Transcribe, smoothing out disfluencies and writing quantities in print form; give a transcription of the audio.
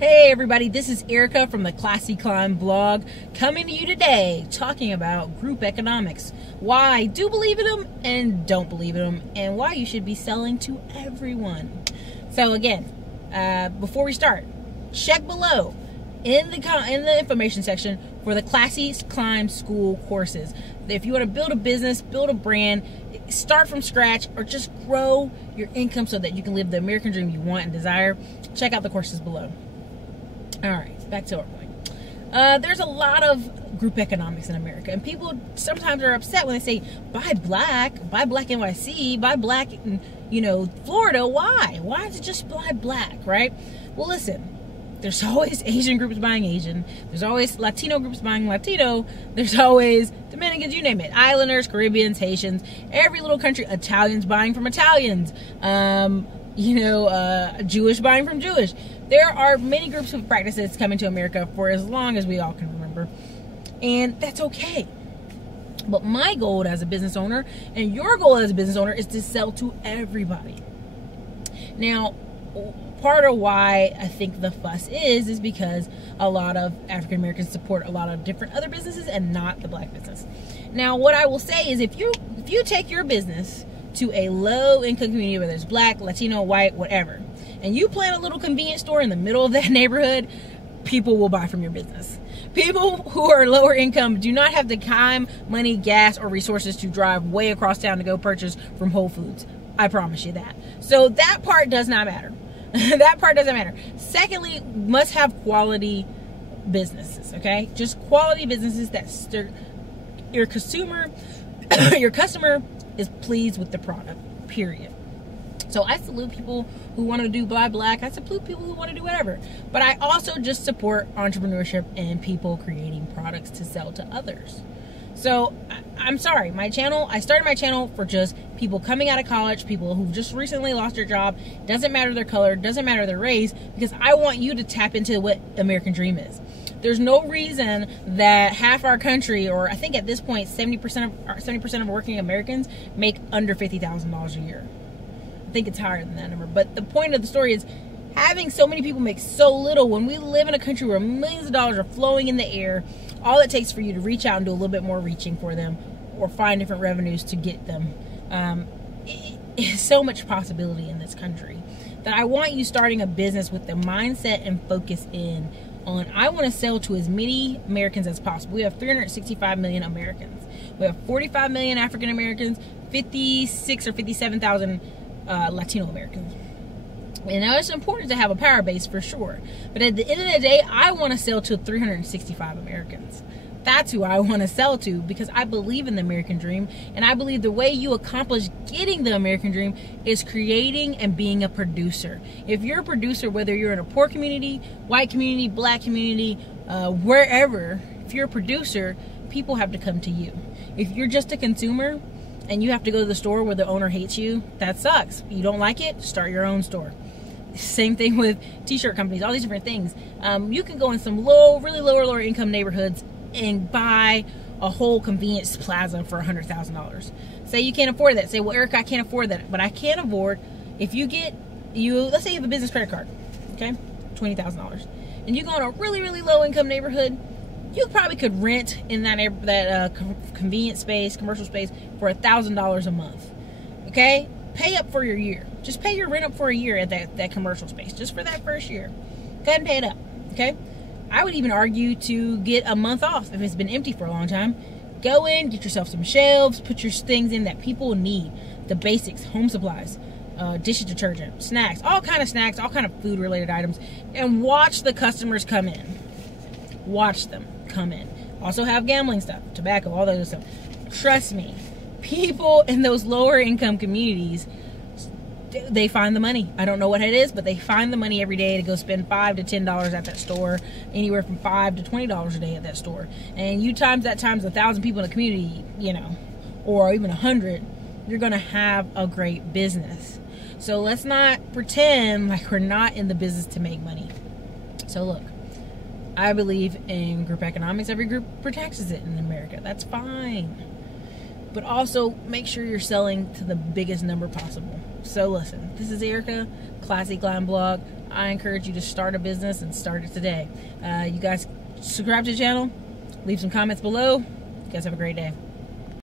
Hey everybody, this is Erica from the Classy Climb blog, coming to you today talking about group economics, why I do believe in them and don't believe in them, and why you should be selling to everyone. So again, before we start, check below in the information section for the Classy Climb School courses. If you want to build a business, build a brand, start from scratch, or just grow your income so that you can live the American dream you want and desire, check out the courses below. All right, back to our point. There's a lot of group economics in America, and people sometimes are upset when they say, buy black NYC, buy black in, Florida. Why? Why is it just buy black, right? Well, listen, there's always Asian groups buying Asian. There's always Latino groups buying Latino. There's always Dominicans, you name it. Islanders, Caribbeans, Haitians, every little country. Italians buying from Italians. Jewish buying from Jewish. There are many groups of practices coming to America for as long as we all can remember. And that's okay. But my goal as a business owner, and your goal as a business owner, is to sell to everybody. Now, part of why I think the fuss is because a lot of African Americans support a lot of different other businesses and not the black business. Now, what I will say is if you take your business to a low income community, whether it's black, Latino, white, whatever, and you plant a little convenience store in the middle of that neighborhood, people will buy from your business. People who are lower income do not have the time, money, gas, or resources to drive way across town to go purchase from Whole Foods. I promise you that. So that part does not matter. That part doesn't matter. Secondly, must have quality businesses, okay? Just quality businesses that your customer is pleased with the product, period. So I salute people who want to do black. I salute people who want to do whatever. But I also just support entrepreneurship and people creating products to sell to others. So I'm sorry, I started my channel for just people coming out of college, people who've just recently lost their job. Doesn't matter their color, doesn't matter their race, because I want you to tap into what American dream is. There's no reason that half our country, or I think at this point 70% of working Americans make under $50,000 a year. I think it's higher than that number. But the point of the story is having so many people make so little when we live in a country where millions of dollars are flowing in the air. All it takes for you to reach out and do a little bit more reaching for them or find different revenues to get them. It's so much possibility in this country that I want you starting a business with the mindset and focus in on, I want to sell to as many Americans as possible. We have 365 million Americans. We have 45 million African Americans, 56 or 57,000 Latino Americans. And now it's important to have a power base for sure. But at the end of the day, I want to sell to 365 Americans. That's who I want to sell to, because I believe in the American dream. And I believe the way you accomplish getting the American dream is creating and being a producer. If you're a producer, whether you're in a poor community, white community, black community, wherever, if you're a producer, people have to come to you. If you're just a consumer and you have to go to the store where the owner hates you, that sucks. You don't like it, start your own store. Same thing with t-shirt companies, all these different things. You can go in some really lower income neighborhoods and buy a whole convenience plaza for $100,000. Say you can't afford that. Say, well, Erica, I can't afford that. But I can afford, if let's say you have a business credit card, okay, $20,000, and you go in a really low income neighborhood, you probably could rent in that convenience space, commercial space, for $1,000 a month. Okay, pay up for your year. Just pay your rent up for a year at that commercial space, just for that first year. Go ahead and pay it up. Okay, I would even argue to get a month off if it's been empty for a long time. Go in, get yourself some shelves, put your things in that people need, the basics, home supplies, dish detergent, snacks, all kind of food related items, and watch the customers come in. Watch them come in. Also have gambling stuff, tobacco, all that other stuff. Trust me, people in those lower income communities, they find the money. I don't know what it is, but they find the money every day to go spend $5 to $10 at that store, anywhere from $5 to $20 a day at that store. And you times that times 1,000 people in the community, or even 100, you're gonna have a great business. So let's not pretend like we're not in the business to make money. So look, I believe in group economics. Every group protects it in America. That's fine. But also make sure you're selling to the biggest number possible. So listen, this is Erica, Classy Climb blog. I encourage you to start a business and start it today. You guys subscribe to the channel, leave some comments below. You guys have a great day.